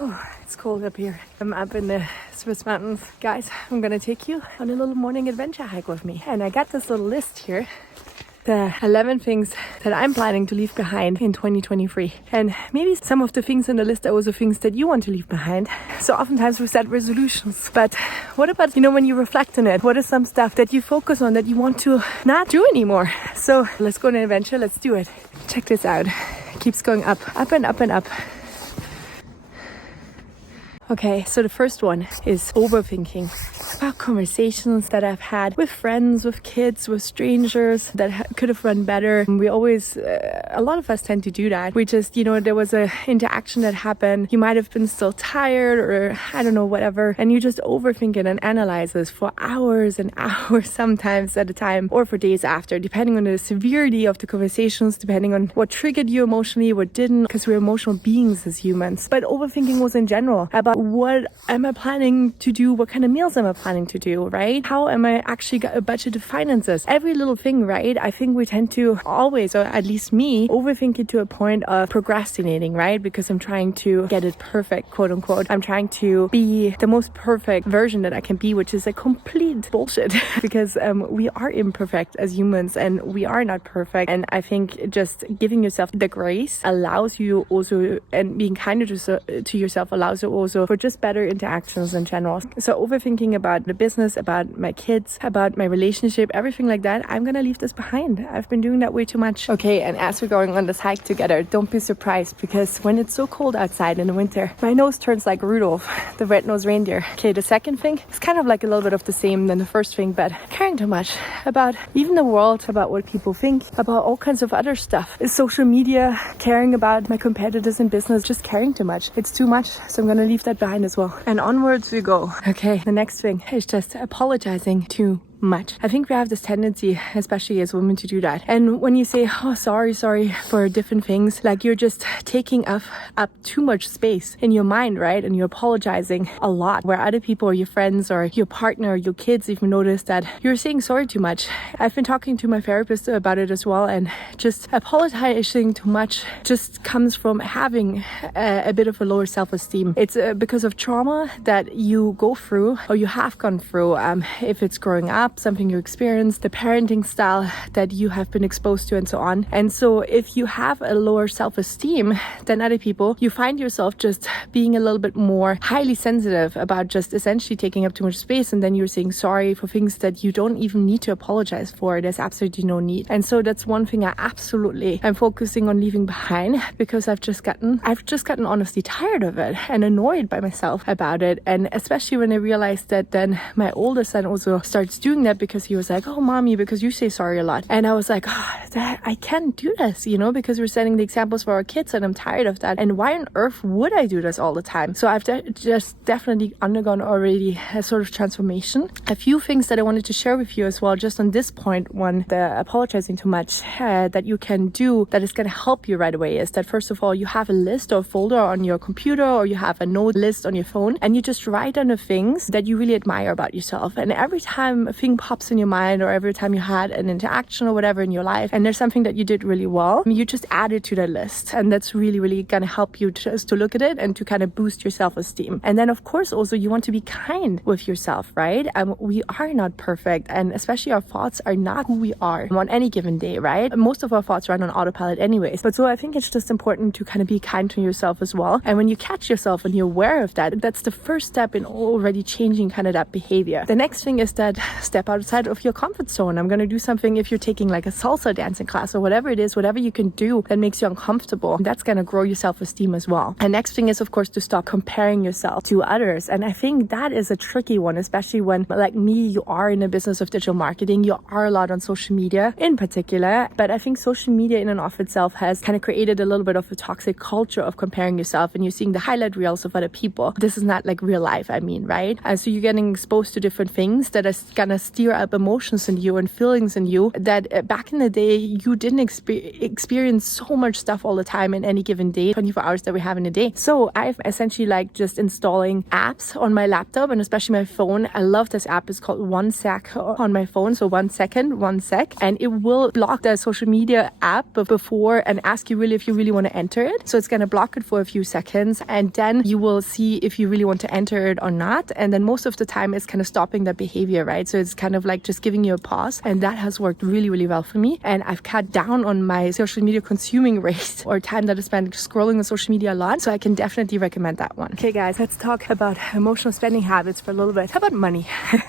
Oh, it's cold up here. I'm up in the Swiss mountains. Guys, I'm gonna take you on a little morning adventure hike with me. And I got this little list here. The 11 things that I'm planning to leave behind in 2023. And maybe some of the things on the list are also things that you want to leave behind. So oftentimes we set resolutions. But what about, when you reflect on it? What is some stuff that you focus on that you want to not do anymore? So let's go on an adventure. Let's do it. Check this out. It keeps going up and up and up. Okay, so the first one is overthinking. About conversations that I've had with friends, with kids, with strangers that could have run better. We always, a lot of us tend to do that. We just, there was a interaction that happened. You might have been still tired or I don't know, whatever. And you just overthink it and analyze this for hours and hours sometimes at a time or for days after, depending on the severity of the conversations, depending on what triggered you emotionally, what didn't, because we're emotional beings as humans. But overthinking was in general about what am I planning to do? What kind of meals am I planning to do, right? How am I actually got a budget of finances? Every little thing, right? I think we tend to always, or at least me, overthink it to a point of procrastinating, right? Because I'm trying to get it perfect, quote unquote. I'm trying to be the most perfect version that I can be, which is a complete bullshit because we are imperfect as humans and we are not perfect. And I think just giving yourself the grace allows you also, and being kinder to yourself allows you also for just better interactions in general. So overthinking about the business, about my kids, about my relationship, everything like that, I'm gonna leave this behind. I've been doing that way too much. Okay, and as we're going on this hike together, don't be surprised because when it's so cold outside in the winter, my nose turns like Rudolph, the red-nosed reindeer. Okay, the second thing is kind of like a little bit of the same than the first thing, but caring too much about even the world, about what people think, about all kinds of other stuff. Is social media, caring about my competitors in business, just caring too much. It's too much, so I'm gonna leave that behind as well. And onwards we go. Okay, the next thing is just apologizing to much. I think we have this tendency, especially as women, to do that. And when you say, oh, sorry for different things, like you're just taking up too much space in your mind, right? And you're apologizing a lot, where other people or your friends or your partner or your kids even notice that you're saying sorry too much. I've been talking to my therapist about it as well, and just apologizing too much just comes from having a bit of a lower self-esteem. It's because of trauma that you go through or you have gone through, if it's growing up, something you experienced, the parenting style that you have been exposed to, and so on. And so if you have a lower self-esteem than other people, you find yourself just being a little bit more highly sensitive about just essentially taking up too much space, and then you're saying sorry for things that you don't even need to apologize for. There's absolutely no need. And so that's one thing I absolutely am focusing on leaving behind, because I've just gotten honestly tired of it and annoyed by myself about it. And especially when I realized that then my older son also starts doing that, because he was like, oh mommy, because you say sorry a lot. And I was like, I can't do this, because we're setting the examples for our kids, and I'm tired of that. And why on earth would I do this all the time? So I've just definitely undergone already a sort of transformation. A few things that I wanted to share with you as well, just on this point. One, the apologizing too much, that you can do that is going to help you right away, is that first of all, you have a list or a folder on your computer, or you have a note list on your phone, and you just write down the things that you really admire about yourself. And every time a thing pops in your mind, or every time you had an interaction or whatever in your life, and there's something that you did really well, you just add it to the list. And that's really, really going to help you just to look at it and to kind of boost your self-esteem. And then of course also you want to be kind with yourself, right? We are not perfect, and especially our thoughts are not who we are on any given day, right? Most of our thoughts run on autopilot anyways. But so I think it's just important to kind of be kind to yourself as well. And when you catch yourself and you're aware of that, that's the first step in already changing kind of that behavior. The next thing is that step outside of your comfort zone. I'm going to do something, if you're taking like a salsa dancing class or whatever it is, whatever you can do that makes you uncomfortable, that's going to grow your self-esteem as well. And next thing is of course to stop comparing yourself to others. And I think that is a tricky one, especially when, like me, you are in the business of digital marketing, you are a lot on social media in particular. But I think social media in and of itself has kind of created a little bit of a toxic culture of comparing yourself, and you're seeing the highlight reels of other people. This is not like real life, I mean, right? And so you're getting exposed to different things that is gonna stir up emotions in you and feelings in you that back in the day you didn't experience so much stuff all the time in any given day, 24 hours that we have in a day. So I've essentially like just installing apps on my laptop and especially my phone. I love this app. It's called 1 sec on my phone. So 1 second, 1 sec. And it will block the social media app before and ask you really if you really want to enter it. So it's going to block it for a few seconds and then you will see if you really want to enter it or not. And then most of the time it's kind of stopping that behavior, right? So it's kind of like just giving you a pause. And that has worked really, really well for me. And I've cut down on my social media consuming rate or time that I spend scrolling on social media a lot. So I can definitely recommend that one. Okay guys, let's talk about emotional spending habits for a little bit. How about money?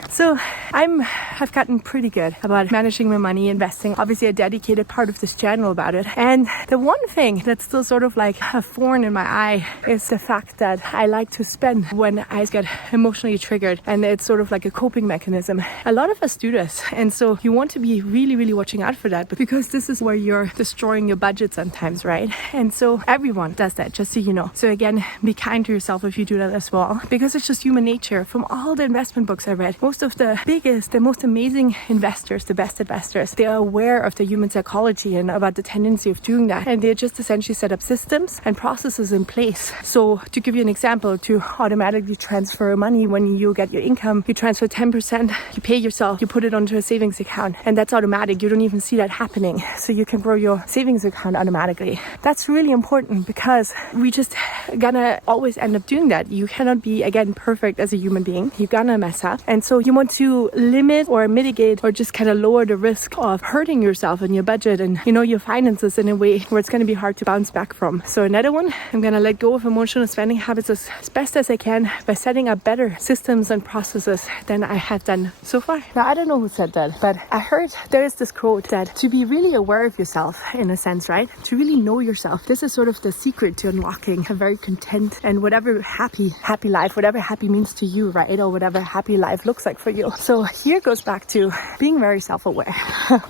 So I've gotten pretty good about managing my money, investing. Obviously a dedicated part of this channel about it. And the one thing that's still sort of like a thorn in my eye is the fact that I like to spend when I get emotionally triggered, and it's sort of like a coping mechanism. A lot of us do this, and so you want to be really, really watching out for that, because this is where you're destroying your budget sometimes, right? And so everyone does that, just so you know. So again, be kind to yourself if you do that as well, because it's just human nature. From all the investment books I read, most of the biggest, the most amazing investors, the best investors, they are aware of the human psychology and about the tendency of doing that, and they just essentially set up systems and processes in place. So to give you an example, to automatically transfer money when you get your income, you transfer 10%, you pay yourself, you put it onto a savings account, and that's automatic. You don't even see that happening. So you can grow your savings account automatically. That's really important, because we just gonna always end up doing that. You cannot be, again, perfect as a human being. You're gonna mess up. And so you want to limit or mitigate or just kind of lower the risk of hurting yourself and your budget and, you know, your finances in a way where it's going to be hard to bounce back from. So another one, I'm going to let go of emotional spending habits as best as I can by setting up better systems and processes than I have done so far. Now, I don't know who said that, but I heard there is this quote that to be really aware of yourself, in a sense, right? To really know yourself. This is sort of the secret to unlocking a very content and whatever happy life, whatever happy means to you, right? Or whatever happy life looks like for you. So here goes back to being very self-aware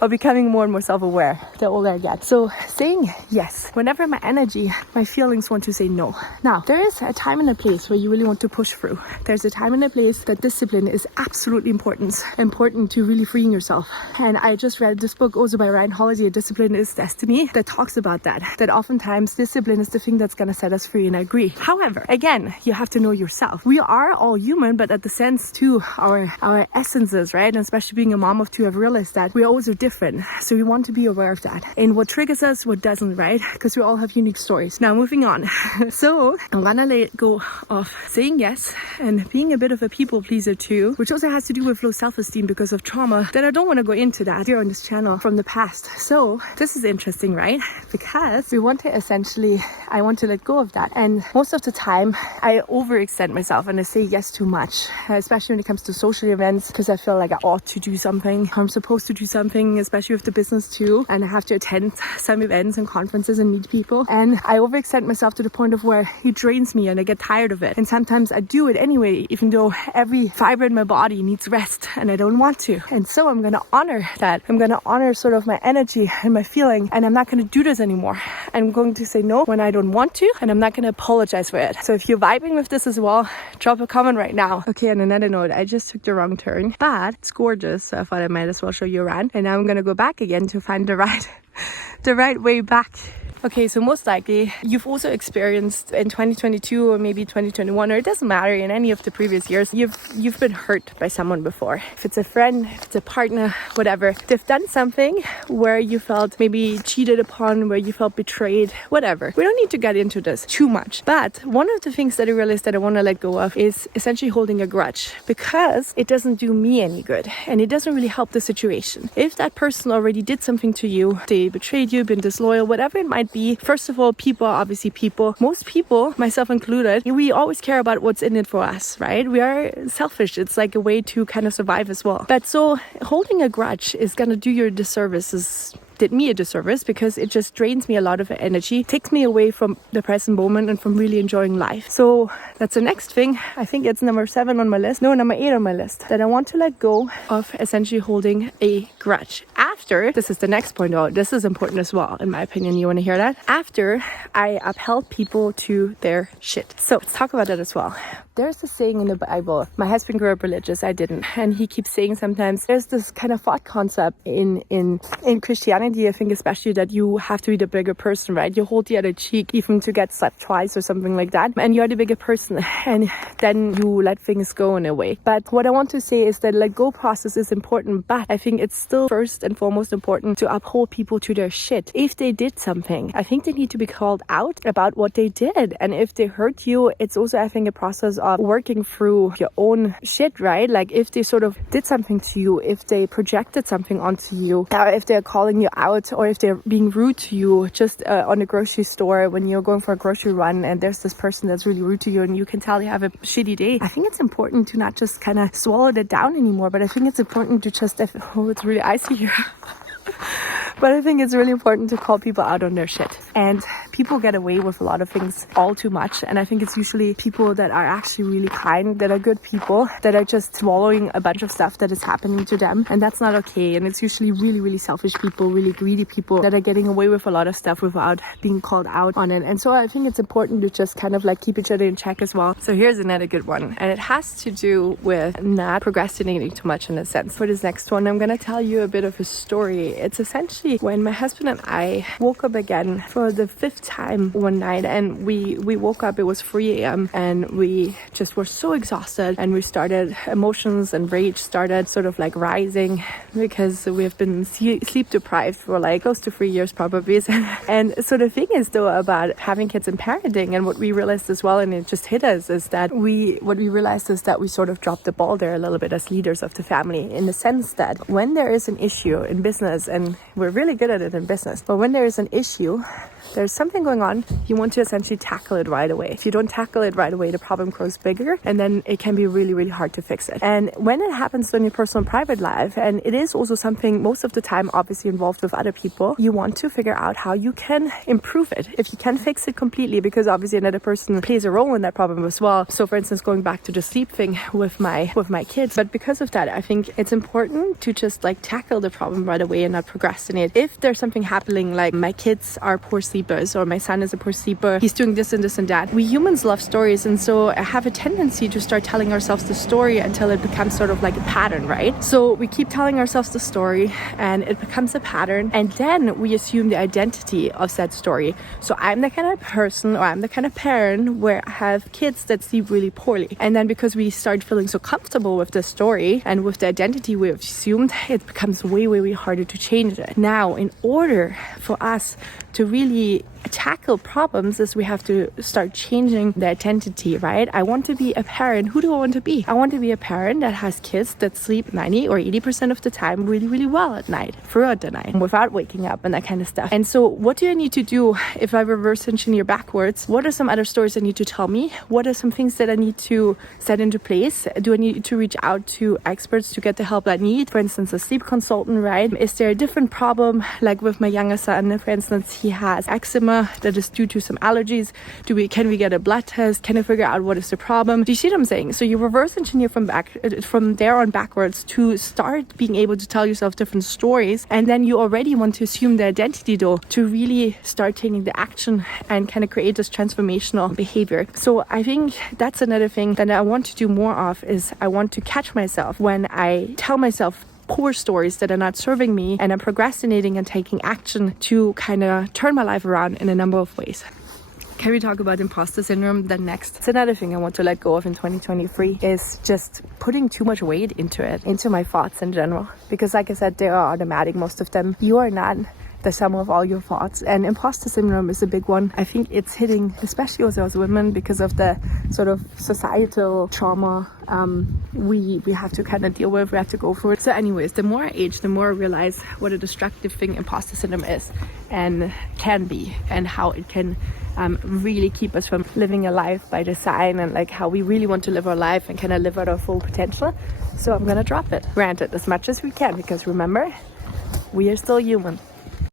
or becoming more and more self-aware the older I get. So saying yes whenever my energy, my feelings want to say no. Now, there is a time and a place where you really want to push through. There's a time and a place that discipline is absolutely important to really freeing yourself. And I just read this book also by Ryan Holiday, Discipline is Destiny, that talks about that oftentimes discipline is the thing that's going to set us free, and I agree. However, again, you have to know yourself. We are all human, but at the sense too, our essences, right? And especially being a mom of two, I've realized that we always are different. So we want to be aware of that and what triggers us, what doesn't, right? Because we all have unique stories. Now, moving on. So I'm gonna let go of saying yes and being a bit of a people pleaser too, which also has to do with low self-esteem because of trauma that I don't want to go into that here on this channel from the past. So this is interesting, right? Because we want to essentially, I want to let go of that. And most of the time I overextend myself and I say yes too much, especially when it comes to social events, because I feel like I ought to do something. I'm supposed to do something, especially with the business too. And I have to attend some events and conferences and meet people. And I overextend myself to the point of where it drains me and I get tired of it. And sometimes I do it anyway, even though every fiber in my body needs rest and I don't want to. And so I'm going to honor that. I'm going to honor sort of my energy and my feeling. And I'm not going to do this anymore. I'm going to say no when I don't want to. And I'm not going to apologize for it. So if you're vibing with this as well, drop a comment right now. Okay, on another note, I just took the wrong turn, but it's gorgeous. So I thought I might as well show you around. And now I'm going to go back again to find the right way back. Okay, so most likely you've also experienced in 2022 or maybe 2021, or it doesn't matter, in any of the previous years, you've been hurt by someone before. If it's a friend, if it's a partner, whatever, they've done something where you felt maybe cheated upon, where you felt betrayed, whatever. We don't need to get into this too much. But one of the things that I realized that I want to let go of is essentially holding a grudge, because it doesn't do me any good and it doesn't really help the situation. If that person already did something to you, they betrayed you, been disloyal, whatever it might be. First of all, people are obviously people. Most people, myself included, we always care about what's in it for us, right? We are selfish. It's like a way to kind of survive as well. But so holding a grudge is going to do you a disservice, did me a disservice because it just drains me a lot of energy, takes me away from the present moment and from really enjoying life. So that's the next thing. I think it's number 7 on my list. No, number 8 on my list. That I want to let go of essentially holding a grudge. After, this is the next point out, this is important as well, in my opinion. You want to hear that? After I upheld people to their shit. So let's talk about that as well. There's a saying in the Bible. My husband grew up religious, I didn't. And he keeps saying sometimes there's this kind of thought concept in Christianity, I think especially, that you have to be the bigger person, right? You hold the other cheek even to get slapped twice or something like that. And you're the bigger person. And then you let things go in a way. But what I want to say is that let go process is important. But I think it's still first and foremost important to uphold people to their shit. If they did something, I think they need to be called out about what they did. And if they hurt you, it's also, I think, a process of working through your own shit, right? Like if they sort of did something to you, if they projected something onto you, or if they're calling you out, or if they're being rude to you just on a grocery store when you're going for a grocery run and there's this person that's really rude to you and you can tell you have a shitty day. I think it's important to not just kind of swallow that down anymore, but I think it's important to just, oh, it's really icy here. But I think it's really important to call people out on their shit. And people get away with a lot of things all too much. And I think it's usually people that are actually really kind, that are good people, that are just swallowing a bunch of stuff that is happening to them. And that's not okay. And it's usually really, really selfish people, really greedy people that are getting away with a lot of stuff without being called out on it. And so I think it's important to just kind of like keep each other in check as well. So here's another good one. And it has to do with not procrastinating too much in a sense. For this next one, I'm going to tell you a bit of a story. It's essentially when my husband and I woke up again for the 5th time one night, and we woke up, it was 3 a.m. and we just were so exhausted, and we started, emotions and rage started sort of like rising because we have been sleep deprived for like close to 3 years probably. And so the thing is though about having kids and parenting, and what we realized as well, and it just hit us, is that we sort of dropped the ball there a little bit as leaders of the family, in the sense that when there is an issue in business, and we're really good at it in business, but when there is an issue, there's something going on, you want to essentially tackle it right away. If you don't tackle it right away, the problem grows bigger, and then it can be really, really hard to fix it. And when it happens in your personal and private life, and it is also something most of the time obviously involved with other people, you want to figure out how you can improve it. If you can fix it completely, because obviously another person plays a role in that problem as well. So for instance, going back to the sleep thing with my kids. But because of that, I think it's important to just like tackle the problem right away and not procrastinate. If there's something happening, like my kids are poor sleepers, or my son is a poor sleeper, he's doing this and this and that. We humans love stories, and so I have a tendency to start telling ourselves the story until it becomes sort of like a pattern, right? So we keep telling ourselves the story and it becomes a pattern, and then we assume the identity of said story. So I'm the kind of person, or I'm the kind of parent where I have kids that sleep really poorly, and then because we start feeling so comfortable with the story and with the identity we've assumed, it becomes way, way, way harder to change it. Now, in order for us to really tackle problems, is we have to start changing the identity, right? I want to be a parent. Who do I want to be? I want to be a parent that has kids that sleep 90 or 80% of the time really, really well at night, throughout the night, without waking up and that kind of stuff. And so what do I need to do if I reverse engineer backwards? What are some other stories I need to tell me? What are some things that I need to set into place? Do I need to reach out to experts to get the help I need? For instance, a sleep consultant, right? Is there a different problem? Like with my younger son, for instance, he has eczema that is due to some allergies. Can we get a blood test? Can I figure out what is the problem? Do you see what I'm saying? So you reverse engineer from there on backwards to start being able to tell yourself different stories, and then you already want to assume the identity though, to really start taking the action and kind of create this transformational behavior. So I think that's another thing that I want to do more of, is I want to catch myself when I tell myself poor stories that are not serving me, and I'm procrastinating and taking action to kind of turn my life around in a number of ways. Can we talk about imposter syndrome then next? It's another thing I want to let go of in 2023, is just putting too much weight into my thoughts in general. Because like I said, they are automatic, most of them. You are not the sum of all your thoughts, and imposter syndrome is a big one. I think it's hitting especially us as women because of the sort of societal trauma we have to kind of deal with, we have to go through it. So anyways, the more I age, the more I realize what a destructive thing imposter syndrome is and can be, and how it can really keep us from living a life by design, and like how we really want to live our life and kind of live out our full potential. So I'm gonna drop it, granted, as much as we can, because remember, we are still human.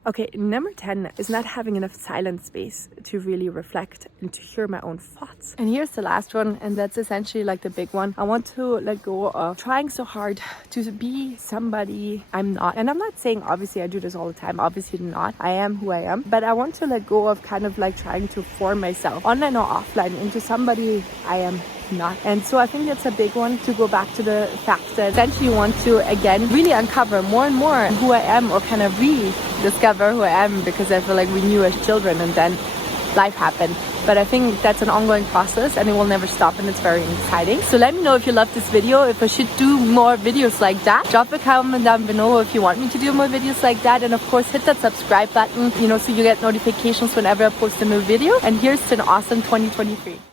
Okay, number 10 is not having enough silent space to really reflect and to hear my own thoughts. And here's the last one, and that's essentially like the big one. I want to let go of trying so hard to be somebody I'm not. And I'm not saying obviously I do this all the time, obviously not. I am who I am, but I want to let go of kind of like trying to form myself online or offline into somebody I am not. And so I think that's a big one, to go back to the fact that essentially you want to again really uncover more and more who I am, or kind of rediscover who I am, because I feel like we knew as children and then life happened. But I think that's an ongoing process and it will never stop, and it's very exciting. So let me know if you love this video, if I should do more videos like that. Drop a comment down below if you want me to do more videos like that, and of course hit that subscribe button, so you get notifications whenever I post a new video. And here's to an awesome 2023.